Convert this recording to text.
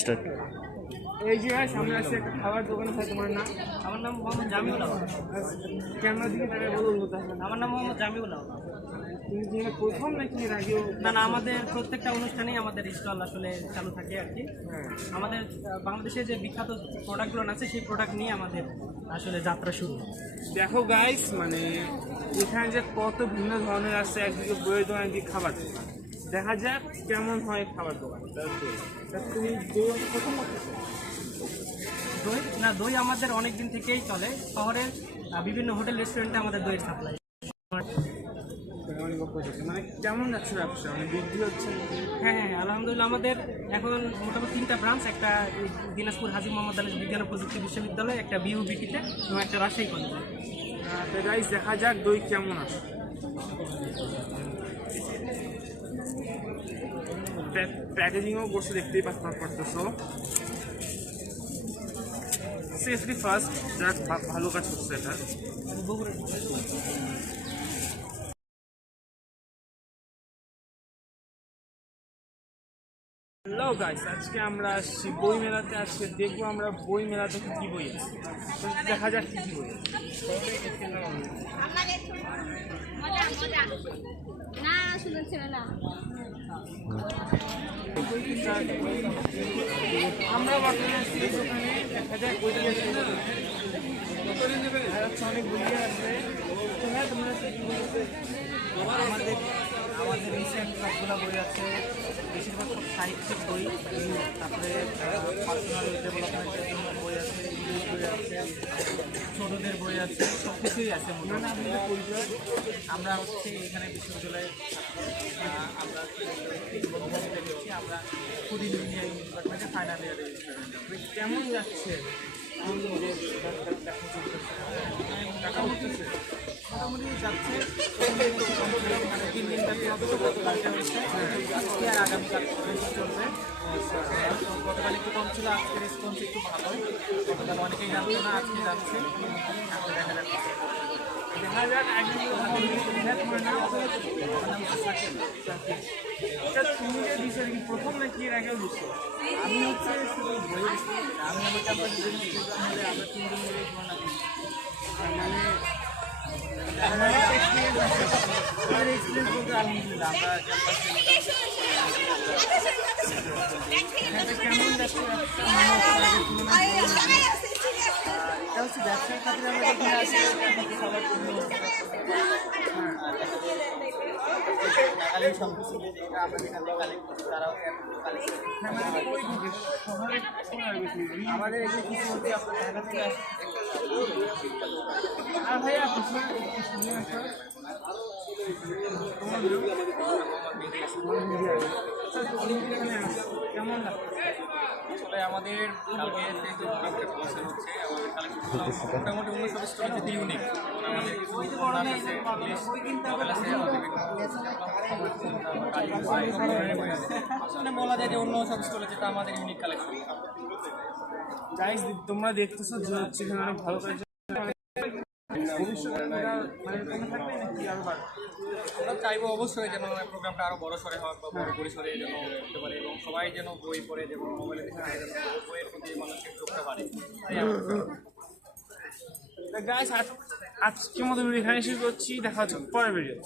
Start. এই যে ভাই সামনে আসছে একটা খাবার দোকানে, ভাই তোমার নাম? আমার নাম মোহাম্মদ জামিউল আলম। ক্যামেরা দিকে তাকে বলুন কোথায়। আমার নাম মোহাম্মদ জামিউল আলম। তুমি কি এটা প্রথম নাকি এর আগেও? না না, আমাদের প্রত্যেকটা অনুষ্ঠানেই আমাদের স্টল আসলে চালু থাকে আর কি। হ্যাঁ। আমাদের বাংলাদেশে যে বিখ্যাত প্রোডাক্টগুলো আছে সেই প্রোডাক্ট নিয়ে আমাদের আসলে যাত্রা শুরু। দেখো গাইস, মানে এখানে যে কত ভিন্ন ধরনের আছে, একদিকে বইয়ের দোকান, একদিকে খাবার দোকান। দেখা যাক কেমন হয় খাবার দোকান। তা তুমি দই প্রথম করতেছো? দই না, দই আমাদের অনেক দিন থেকেই চলে। শহরের বিভিন্ন হোটেল রেস্টুরেন্টে আমাদের দইয়ের সাপ্লাই। মানে কেমন যাচ্ছে ব্যবসা, মানে বৃদ্ধি হচ্ছে? হ্যাঁ হ্যাঁ, আলহামদুলিল্লাহ। আমাদের এখন মোটামুটি 3টা ব্রাঞ্চ, একটা দিনাজপুর হাজী মোহাম্মদ আলী বিজ্ঞান ও প্রযুক্তি বিশ্ববিদ্যালয়, একটা বিউবিটিতে এবং একটা রাজশাহী কলেজে। তো গাইস দেখা যাক দই কেমন আছে। প্যাকেজিংও করছে, দেখতেই পারতেছো। সেফলি ফার্স্ট, যাক ভালো কাজ করছে এটা। হ্যালো গাইস, আজকে আমরা আসছি বই মেলাতে। আজকে দেখবো আমরা বই মেলাতে কি বই আছে। তো দেখা যাক কি বই আছে। আমরা বর্তমানে আছি এই দোকানে। দেখা যাক বই আছে, অনেক বই আছে। হ্যাঁ, তোমরা আমাদের রিসেন্ট সবগুলো বই আছে, বেশিরভাগ সব সাহিত্যিক বই। তারপরে পার্সোনাল ডেভেলপমেন্টের জন্য বই আছে, ইংলিশ বই আছে, ছোটদের বই আছে, সব কিছুই আছে। আমরা হচ্ছে এখানে বিশ্ববিদ্যালয়ে আমরা আমরা ফুড ইঞ্জিনিয়ারিং ডিপার্টমেন্টে ফাইনাল ইয়ারে কেমন যাচ্ছে? মোটামুটি যাচ্ছে। মানে 3 দিন ব্যাপী হবে, আজকে আর আগামীকাল চলবে। গতকাল একটু কম ছিল, আজকে রেসপন্স একটু ভালো। গতকাল অনেকেই জানতো না, আজকে যাচ্ছে। এখন দেখা যাচ্ছে। দেখা যাক তুমি যে দিচ্ছ কি প্রথম নাকি এর আগেও দিচ্ছ? আমি হচ্ছে শুধু বই, আমি আমার ক্যাম্পাস মিলে আমরা 3 দিন মিলে ঘোরানো দিই। মানে আমাদের এক্সপিরিয়েন্স বলতে আলহামদুলিল্লাহ আমরা ক্যাম্পাসে কেমন যাচ্ছে। এটা হচ্ছে ব্যবসার খাতিরে আমরা যেখানে আসি সবার জন্য সব কিছু আমরা যেখানে কালেক্ট করছি তারাও আমাদের এখানে কিছু হচ্ছে আপনার ঢাকা থেকে আর ভাইয়া কেমন লাগছে? আসলে আমাদের কালকে যে প্রমোশন হচ্ছে, আমাদের কালেকশন মোটামুটি অন্য সব স্টোর যেতে ইউনিক। আমাদের কিছু নাচ আছে, ইংলিশ নভেল আছে, আসলে বলা যায় যে অন্য সব স্টোরে যেটা আমাদের ইউনিক কালেকশন। গাইস তোমরা দেখতেছো যে হচ্ছে এখানে অনেক ভালো কাজ। আমরা চাইবো অবশ্যই যেন প্রোগ্রামটা আরও বড় সরে হোক বা বড় পরিসরে যেন হতে পারে, এবং সবাই যেন বই পড়ে, যেমন মোবাইলে দেখে বইয়ের প্রতি মানুষের চোখটা বাড়ে। গাইস আজকের মতো ভিডিও এখানে শুরু করছি। দেখা হচ্ছে পরের ভিডিও।